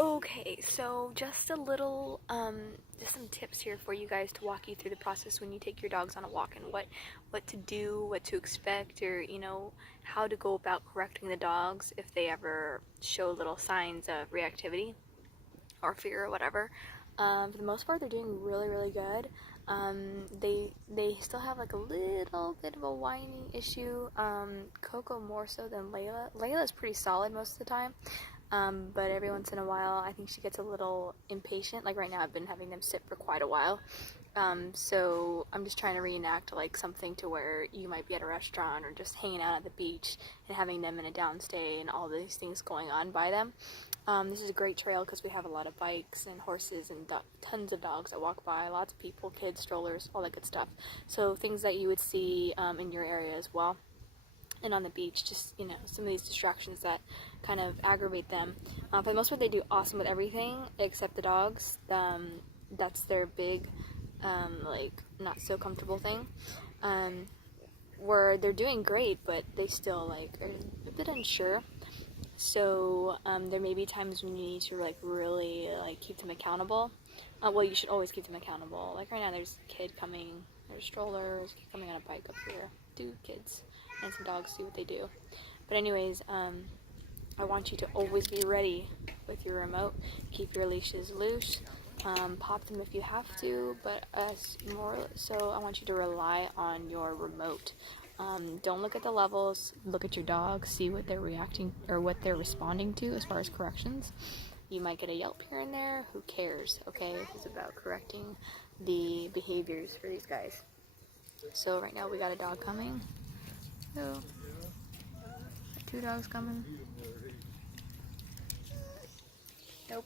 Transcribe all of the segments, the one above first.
Okay, so just a little, just some tips here for you guys to walk you through the process when you take your dogs on a walk, and what to do, what to expect, or, how to go about correcting the dogs if they ever show little signs of reactivity or fear or whatever. For the most part, they're doing really, really good. They still have like a little bit of a whining issue. CoCo more so than Layla. Layla is pretty solid most of the time. But every once in a while, I think she gets a little impatient. Like right now, I've been having them sit for quite a while. So I'm just trying to reenact like something to where you might be at a restaurant or just hanging out at the beach and having them in a downstay and all these things going on by them. This is a great trail because we have a lot of bikes and horses and tons of dogs that walk by, lots of people, kids, strollers, all that good stuff. So things that you would see in your area as well. And on the beach, just, some of these distractions that kind of aggravate them. For the most part, they do awesome with everything except the dogs. That's their big, not so comfortable thing. Where they're doing great, but they still, are a bit unsure. So there may be times when you need to really keep them accountable. Well, you should always keep them accountable. Like right now, there's a kid coming, there's strollers, kid coming on a bike up here. Do kids and some dogs do what they do. But anyways, I want you to always be ready with your remote. Keep your leashes loose. Pop them if you have to, but more so, I want you to rely on your remote. Don't look at the levels, look at your dog, see what they're reacting or what they're responding to as far as corrections. You might get a yelp here and there, who cares, okay? It's about correcting the behaviors for these guys. So right now we got a dog coming. So, 2 dogs coming. Nope.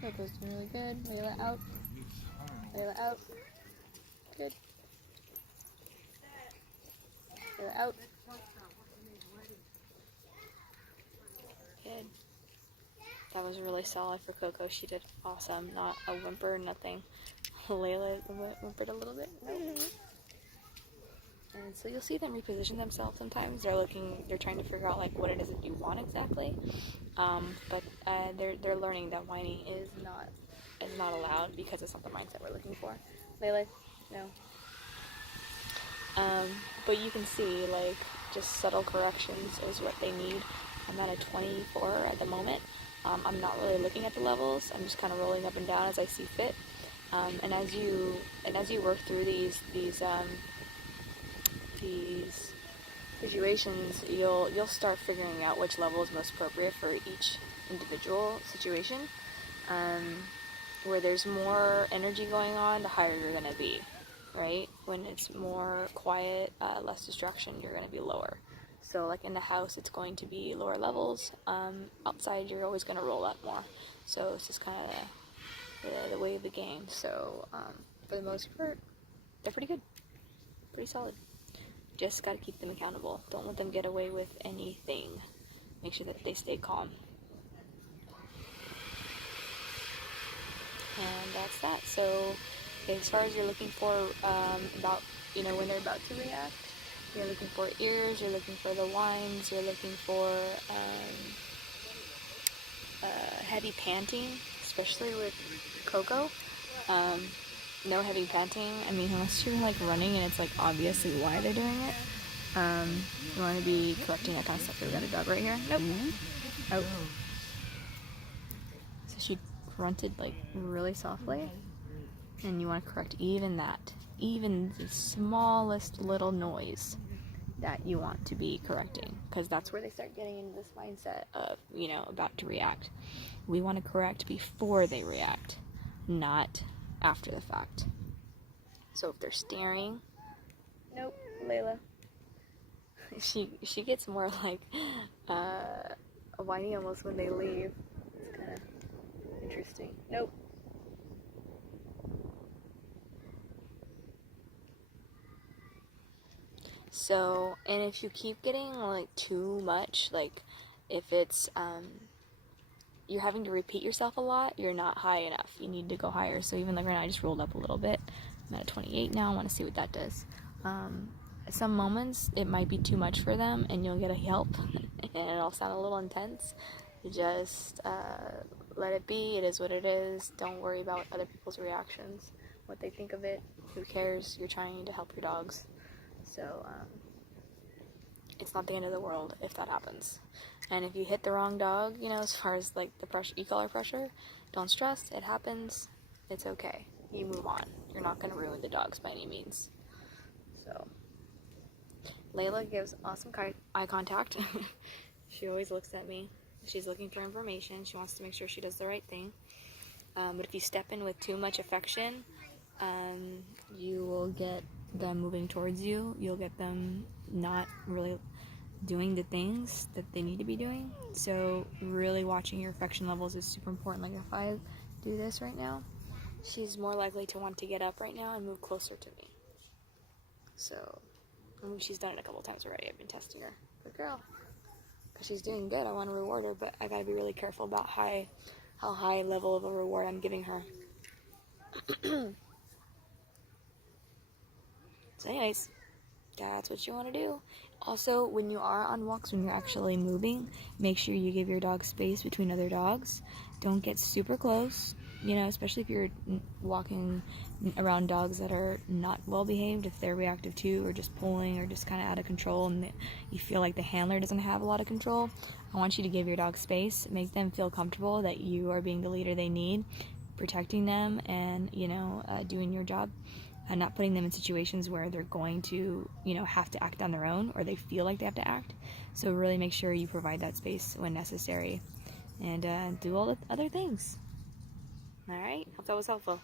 Coco's doing really good. Layla out. Layla out. Good. Layla out. Good. That was really solid for CoCo. She did awesome. Not a whimper, nothing. Layla whimpered a little bit. And so you'll see them reposition themselves sometimes. They're trying to figure out what it is that you want exactly. But they're learning that whining is not allowed because it's not the mindset we're looking for. Layla, no. But you can see just subtle corrections is what they need. I'm at a 24 at the moment. I'm not really looking at the levels. I'm just kind of rolling up and down as I see fit. And as you work through these situations, you'll start figuring out which level is most appropriate for each individual situation. Where there's more energy going on, the higher you're gonna be, right? When it's more quiet, less distraction, you're gonna be lower. So in the house, it's going to be lower levels. Outside, you're always gonna roll up more. So it's just kind of the way of the game. So for the most part, they're pretty good, pretty solid. Just gotta keep them accountable. Don't let them get away with anything. Make sure that they stay calm. And that's that. So as far as you're looking for about when they're about to react, you're looking for ears, you're looking for the whines, you're looking for heavy panting, especially with CoCo. No heavy panting. I mean, unless you're running and it's obviously why they're doing it. You want to be correcting that kind of stuff. We got a dog right here. Nope. Oh. So she grunted really softly, and you want to correct even the smallest little noise that you want to be correcting, because that's where they start getting into this mindset of about to react. We want to correct before they react, not after the fact. So if they're staring, nope, Layla. She gets more whiny almost when they leave. It's kind of interesting. Nope. So, and if you keep getting too much, if it's you're having to repeat yourself a lot, you're not high enough. You need to go higher. So even right now, I just rolled up a little bit. I'm at a 28 now. I want to see what that does. Some moments it might be too much for them, and you'll get a yelp. and it'll sound a little intense. Just let it be. It is what it is. Don't worry about other people's reactions, what they think of it. Who cares? You're trying to help your dogs. So it's not the end of the world if that happens. And if you hit the wrong dog, you know, as far as like the pressure, e-collar pressure, don't stress. It happens. It's okay. You move on. You're not going to ruin the dogs by any means. So Layla gives awesome eye contact. She always looks at me. She's looking for information. She wants to make sure she does the right thing. But if you step in with too much affection, you will get them moving towards you. You'll get them not really doing the things that they need to be doing. So really watching your affection levels is super important. Like if I do this right now, she's more likely to want to get up right now and move closer to me. So she's done it a couple times already. I've been testing her. Good girl. Because she's doing good. I want to reward her, but I gotta be really careful about how high level of a reward I'm giving her. So anyways, that's what you want to do. Also, when you are on walks, when you're actually moving, make sure you give your dog space between other dogs. Don't get super close, you know, especially if you're walking around dogs that are not well behaved, if they're reactive too, or just pulling, or just kind of out of control, and you feel like the handler doesn't have a lot of control. I want you to give your dog space, make them feel comfortable that you are being the leader they need, protecting them, and, you know, doing your job. And not putting them in situations where they're going to, you know, have to act on their own, or they feel like they have to act. So really make sure you provide that space when necessary, and do all the other things. All right, hope that was helpful.